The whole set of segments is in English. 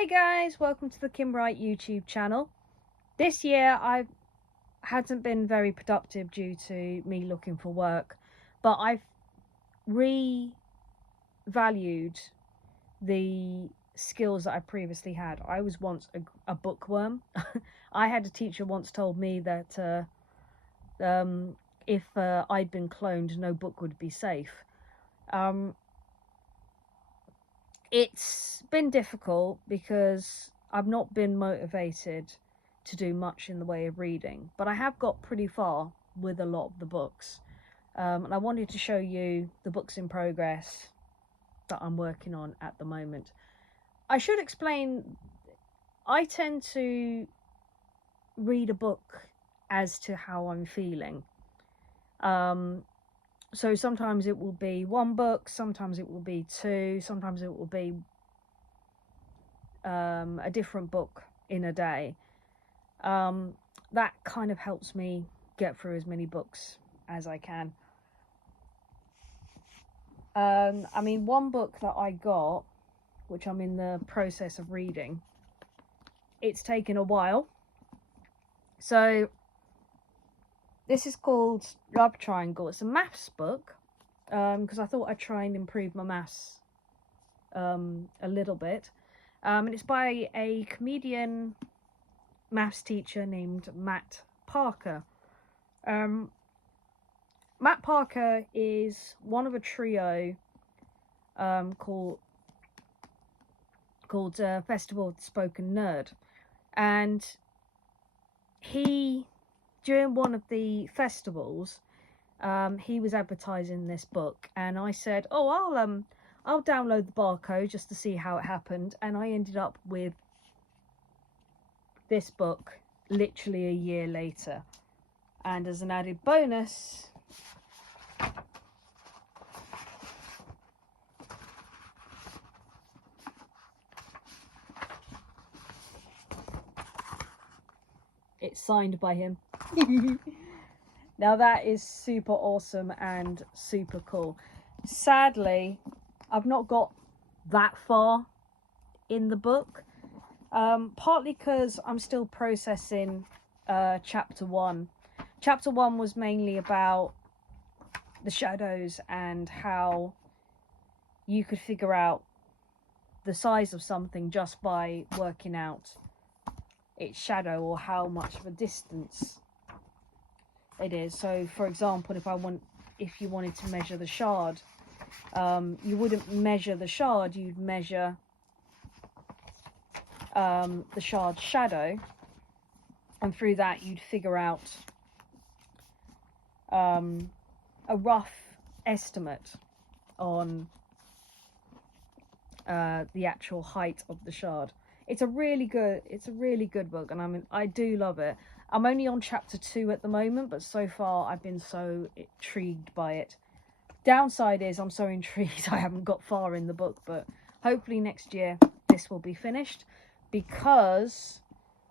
Hey guys, welcome to the Kim Wright YouTube channel. This year I hadn't been very productive due to me looking for work, but I've revalued the skills that I previously had. I was once a bookworm. I had a teacher once told me that if I'd been cloned, no book would be safe. It's been difficult because I've not been motivated to do much in the way of reading, but I have got pretty far with a lot of the books. And I wanted to show you the books in progress that I'm working on at the moment. I should explain, I tend to read a book as to how I'm feeling. So sometimes it will be one book, sometimes it will be two, sometimes it will be a different book in a day. That kind of helps me get through as many books as I can. I mean, one book that I got, which I'm in the process of reading, it's taken a while. So this is called Love Triangle. It's a maths book, because I thought I'd try and improve my maths a little bit. And it's by a comedian maths teacher named Matt Parker. Matt Parker is one of a trio called Festival of the Spoken Nerd, and he, during one of the festivals, he was advertising this book, and I said, oh, I'll download the barcode just to see how it happened, and I ended up with this book literally a year later. And as an added bonus, it's signed by him. Now that is super awesome and super cool. Sadly, I've not got that far in the book, partly because I'm still processing chapter 1. Chapter 1 was mainly about the shadows and how you could figure out the size of something just by working out its shadow, or how much of a distance it is. So for example, if you wanted to measure the shard, you wouldn't measure the shard, you'd measure the shard's shadow, and through that you'd figure out a rough estimate on the actual height of the shard. It's a really good book, and I do love it. I'm only on chapter 2 at the moment, but so far I've been so intrigued by it. Downside is I'm so intrigued I haven't got far in the book, but hopefully next year this will be finished, because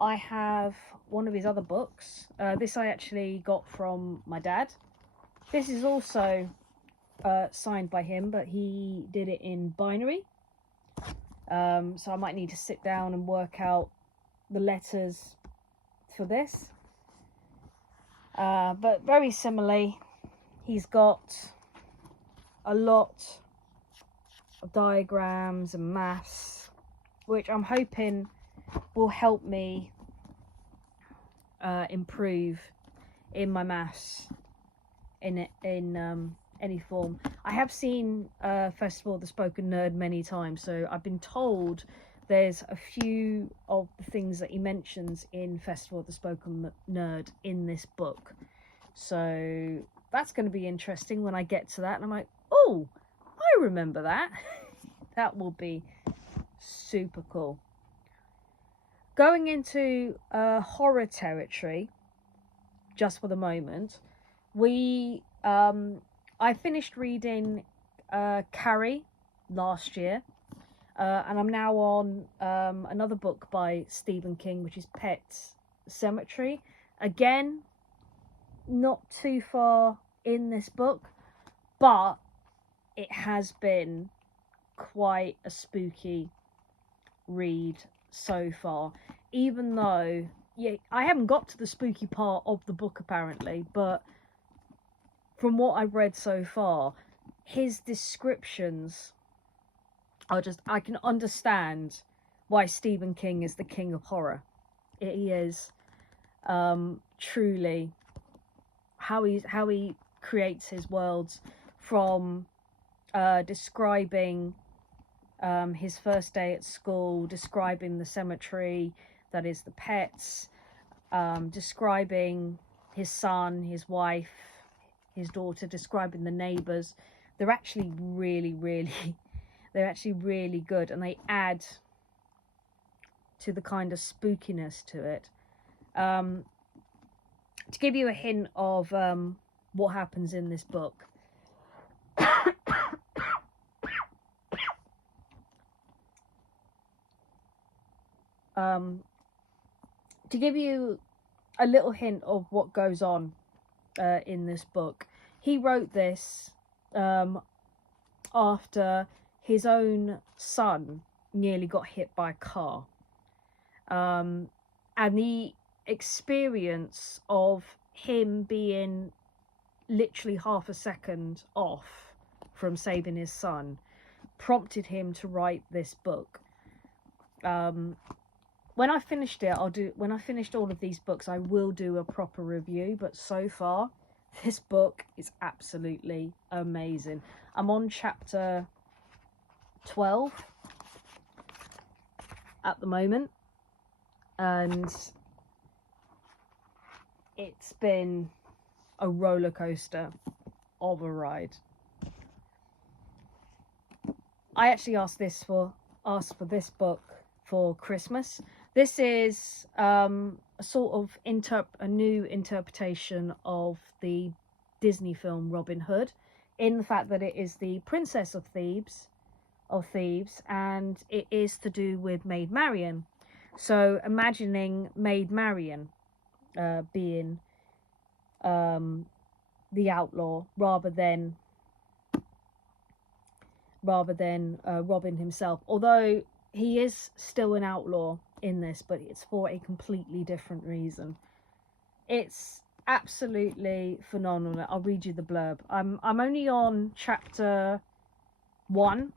I have one of his other books. This I actually got from my dad. This is also signed by him, but he did it in binary. So I might need to sit down and work out the letters for this. But very similarly, he's got a lot of diagrams and maths, which I'm hoping will help me improve in my maths in any form. I have seen Festival of the Spoken Nerd many times, so I've been told there's a few of the things that he mentions in Festival of the Spoken Nerd in this book. So that's going to be interesting when I get to that, and I'm like, oh, I remember that. That will be super cool. Going into horror territory, just for the moment, I finished reading Carrie last year, and I'm now on another book by Stephen King, which is Pet Sematary. Again, not too far in this book, but it has been quite a spooky read so far, even though, yeah, I haven't got to the spooky part of the book apparently, but from what I've read so far, his descriptions are just, I can understand why Stephen King is the king of horror. He is truly how he creates his worlds, from describing his first day at school, describing the cemetery that is the pets, describing his son, his wife, his daughter, describing the neighbors. They're actually they're actually really good, and they add to the kind of spookiness to it. To give you a hint of what happens in this book, to give you a little hint of what goes on in this book, he wrote this after his own son nearly got hit by a car. And the experience of him being literally half a second off from saving his son prompted him to write this book. When I finished it, when I finished all of these books, I will do a proper review, but so far this book is absolutely amazing. I'm on chapter 12 at the moment, and it's been a roller coaster of a ride. I actually asked for this book for Christmas. This is a sort of a new interpretation of the Disney film Robin Hood, in the fact that it is the Princess of Thieves, and it is to do with Maid Marian. So imagining Maid Marian being the outlaw rather than Robin himself, although he is still an outlaw in this, but it's for a completely different reason. It's absolutely phenomenal. I'll read you the blurb. I'm only on chapter 1.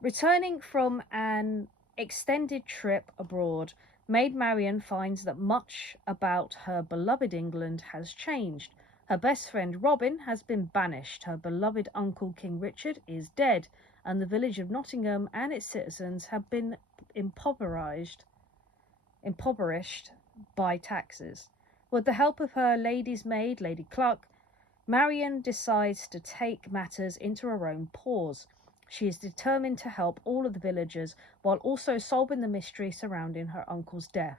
Returning from an extended trip abroad, Maid Marian finds that much about her beloved England has changed. Her best friend Robin has been banished. Her beloved uncle King Richard is dead, and the village of Nottingham and its citizens have been impoverished by taxes. With the help of her lady's maid, Lady Cluck, Marian decides to take matters into her own paws. She is determined to help all of the villagers while also solving the mystery surrounding her uncle's death.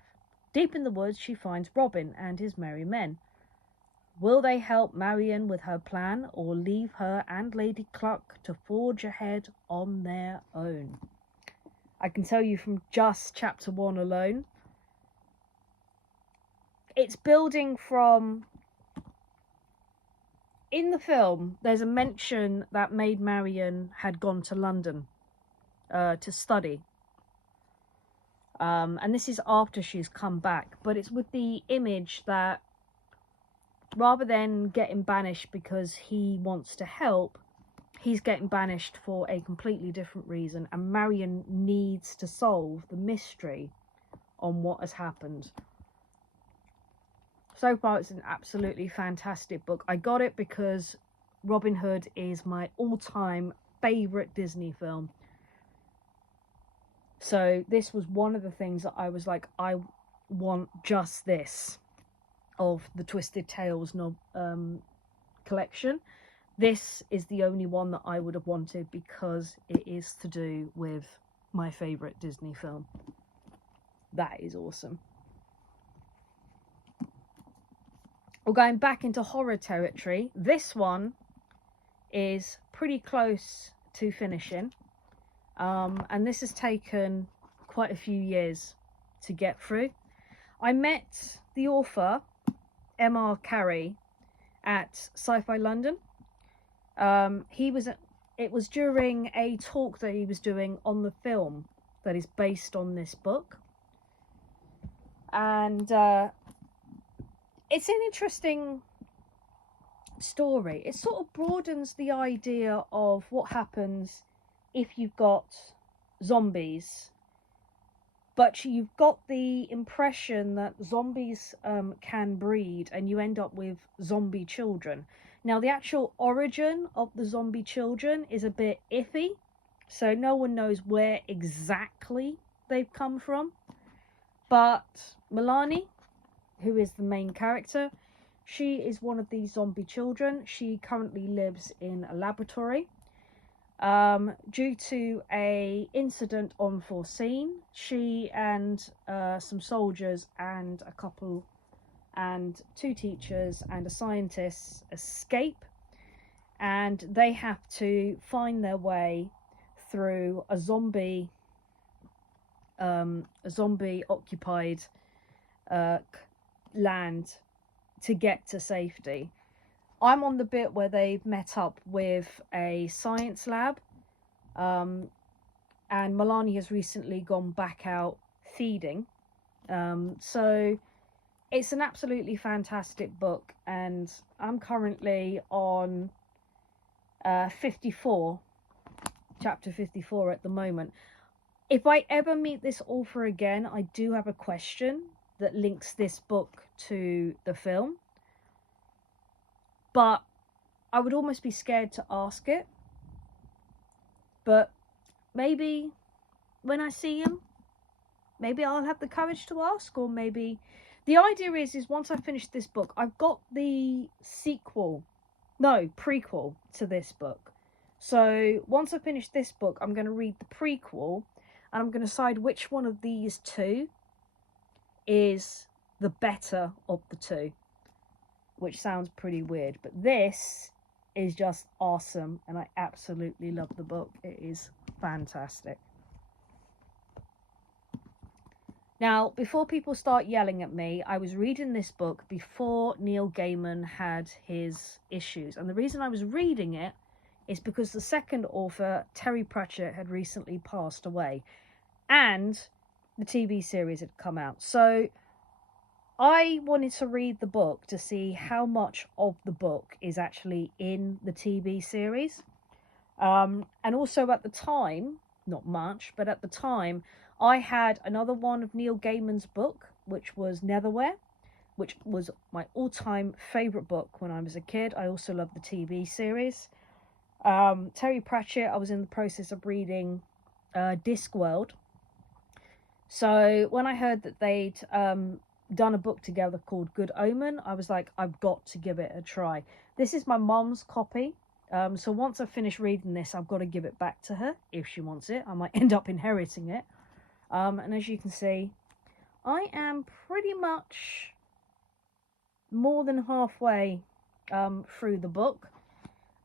Deep in the woods, she finds Robin and his merry men. Will they help Marian with her plan, or leave her and Lady Cluck to forge ahead on their own? I can tell you from just chapter 1 alone, it's building from... In the film, there's a mention that Maid Marian had gone to London to study. And this is after she's come back, but it's with the image that rather than getting banished because he wants to help, he's getting banished for a completely different reason, and Marian needs to solve the mystery on what has happened. So far, it's an absolutely fantastic book. I got it because Robin Hood is my all-time favourite Disney film. So this was one of the things that I was like, I want just this of the Twisted Tales collection. This is the only one that I would have wanted because it is to do with my favourite Disney film. That is awesome. We're going back into horror territory. This one is pretty close to finishing. And this has taken quite a few years to get through. I met the author, M.R. Carey, at Sci-Fi London. It was during a talk that he was doing on the film that is based on this book. And it's an interesting story. It sort of broadens the idea of what happens if you've got zombies, but you've got the impression that zombies can breed, and you end up with zombie children. Now, the actual origin of the zombie children is a bit iffy, so no one knows where exactly they've come from. But Milani, who is the main character, she is one of these zombie children. She currently lives in a laboratory. Due to a incident unforeseen, she and some soldiers and a couple and 2 teachers and a scientist escape, and they have to find their way through a zombie occupied land to get to safety. I'm on the bit where they've met up with a science lab, and Milani has recently gone back out feeding. So it's an absolutely fantastic book, and I'm currently on 54, chapter 54 at the moment. If I ever meet this author again, I do have a question that links this book to the film, but I would almost be scared to ask it. But maybe when I see him, maybe I'll have the courage to ask. Or maybe the idea is once I finish this book, I've got the prequel to this book. So once I finish this book, I'm going to read the prequel, and I'm going to decide which one of these 2 is the better of the 2, which sounds pretty weird, but this is just awesome, and I absolutely love the book. It is fantastic. Now, before people start yelling at me, I was reading this book before Neil Gaiman had his issues, and the reason I was reading it is because the second author, Terry Pratchett, had recently passed away, and the TV series had come out. So I wanted to read the book to see how much of the book is actually in the TV series. And also at the time, not much, but at the time, I had another one of Neil Gaiman's book, which was Netherware, which was my all-time favourite book when I was a kid. I also loved the TV series. Terry Pratchett, I was in the process of reading Discworld. So when I heard that they'd done a book together called Good Omen, I was like, I've got to give it a try. This is my mum's copy. So once I finish reading this, I've got to give it back to her if she wants it. I might end up inheriting it. And as you can see, I am pretty much more than halfway through the book.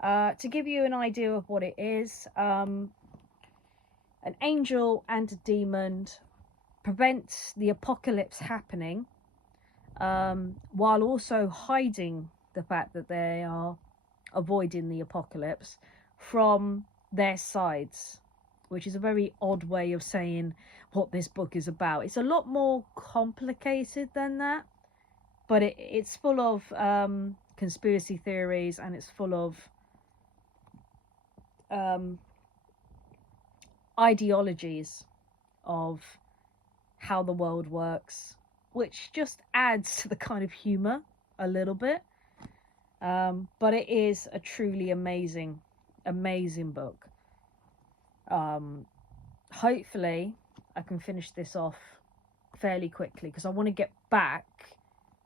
To give you an idea of what it is, an angel and a demon prevent the apocalypse happening, while also hiding the fact that they are avoiding the apocalypse from their sides, which is a very odd way of saying what this book is about. It's a lot more complicated than that, but it's full of conspiracy theories, and it's full of ideologies of how the world works, which just adds to the kind of humor a little bit. But it is a truly amazing book. Hopefully I can finish this off fairly quickly, because I want to get back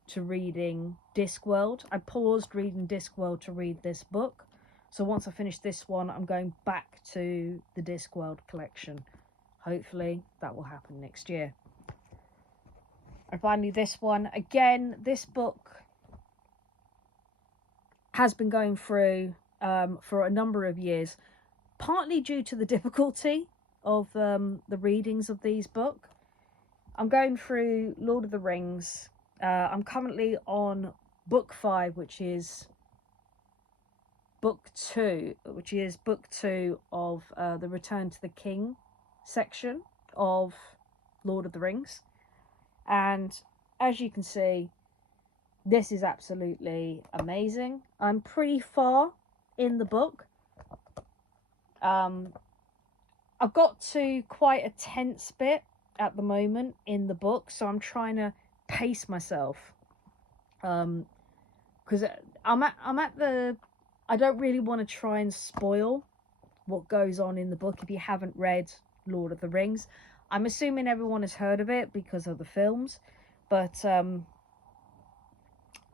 to reading Discworld. I paused reading Discworld to read this book. So once I finish this one, I'm going back to the Discworld collection. Hopefully that will happen next year. And finally, this one. Again, this book has been going through for a number of years, partly due to the difficulty of the readings of these books. I'm going through Lord of the Rings. I'm currently on book 5, which is book 2 of the Return to the King section of Lord of the Rings. And as you can see, this is absolutely amazing. I'm pretty far in the book. I've got to quite a tense bit at the moment in the book, so I'm trying to pace myself. Because I'm at the, I don't really want to try and spoil what goes on in the book if you haven't read Lord of the Rings. I'm assuming everyone has heard of it because of the films, but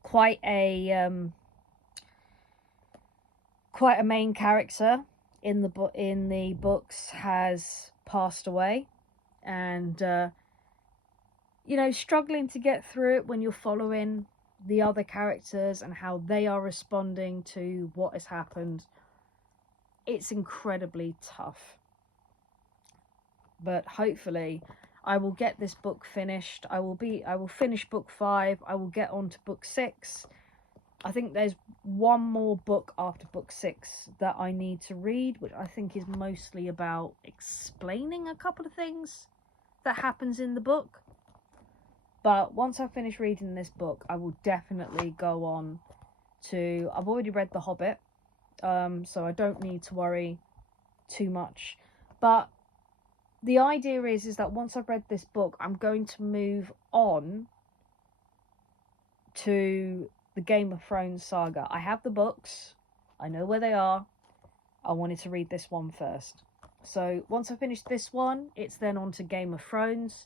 quite a main character in the books has passed away, and you know, struggling to get through it when you're following the other characters and how they are responding to what has happened. It's incredibly tough, but hopefully I will get this book finished. I will finish book 5. I will get on to book 6. I think there's one more book after book 6 that I need to read, which I think is mostly about explaining a couple of things that happens in the book. But once I finish reading this book, I will definitely go on to... I've already read The Hobbit, so I don't need to worry too much. But the idea is that once I've read this book, I'm going to move on to the Game of Thrones saga. I have the books. I know where they are. I wanted to read this one first. So once I finish this one, it's then on to Game of Thrones.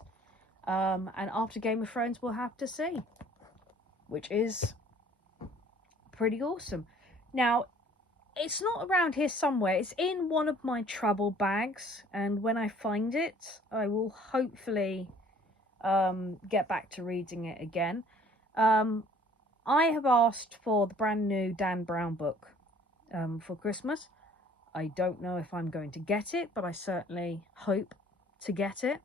And after Game of Thrones, we'll have to see. Which is pretty awesome. Now, it's not around here somewhere. It's in one of my travel bags. And when I find it, I will hopefully get back to reading it again. I have asked for the brand new Dan Brown book for Christmas. I don't know if I'm going to get it, but I certainly hope to get it.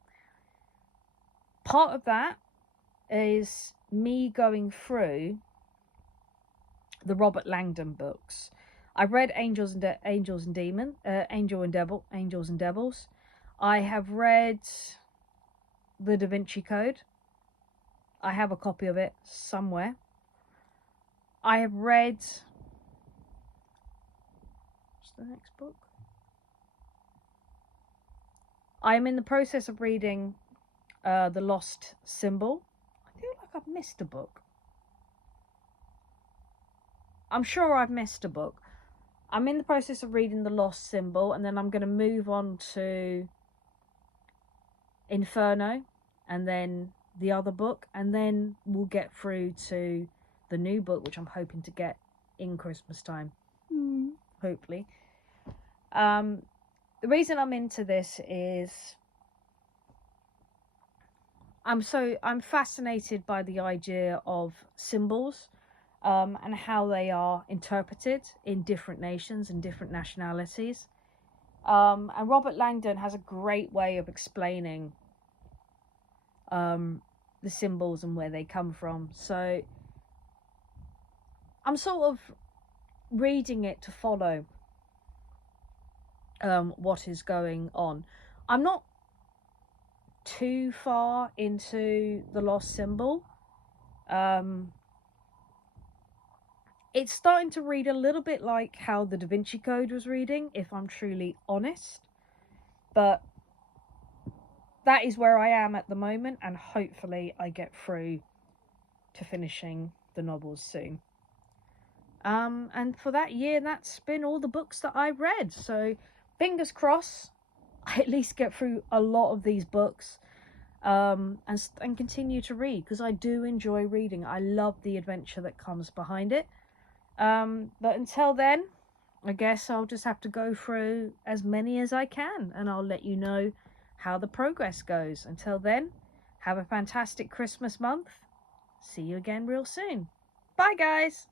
Part of that is me going through the Robert Langdon books. I've read Angels and Devils. I have read The Da Vinci Code. I have a copy of it somewhere. I have read... What's the next book? I am in the process of reading The Lost Symbol. I feel like I've missed a book. I'm sure I've missed a book. I'm in the process of reading The Lost Symbol, and then I'm going to move on to Inferno, and then the other book, and then we'll get through to the new book, which I'm hoping to get in Christmas time. Hopefully. The reason I'm into this is I'm fascinated by the idea of symbols and how they are interpreted in different nations and different nationalities. And Robert Langdon has a great way of explaining the symbols and where they come from. So I'm sort of reading it to follow what is going on. I'm not too far into The Lost Symbol. It's starting to read a little bit like how the Da Vinci Code was reading, if I'm truly honest. But that is where I am at the moment, and hopefully I get through to finishing the novels soon. And for that year, that's been all the books that I've read. So fingers crossed, I at least get through a lot of these books and continue to read, because I do enjoy reading. I love the adventure that comes behind it. But until then, I guess I'll just have to go through as many as I can, and I'll let you know how the progress goes. Until then, have a fantastic Christmas month. See you again real soon. Bye, guys.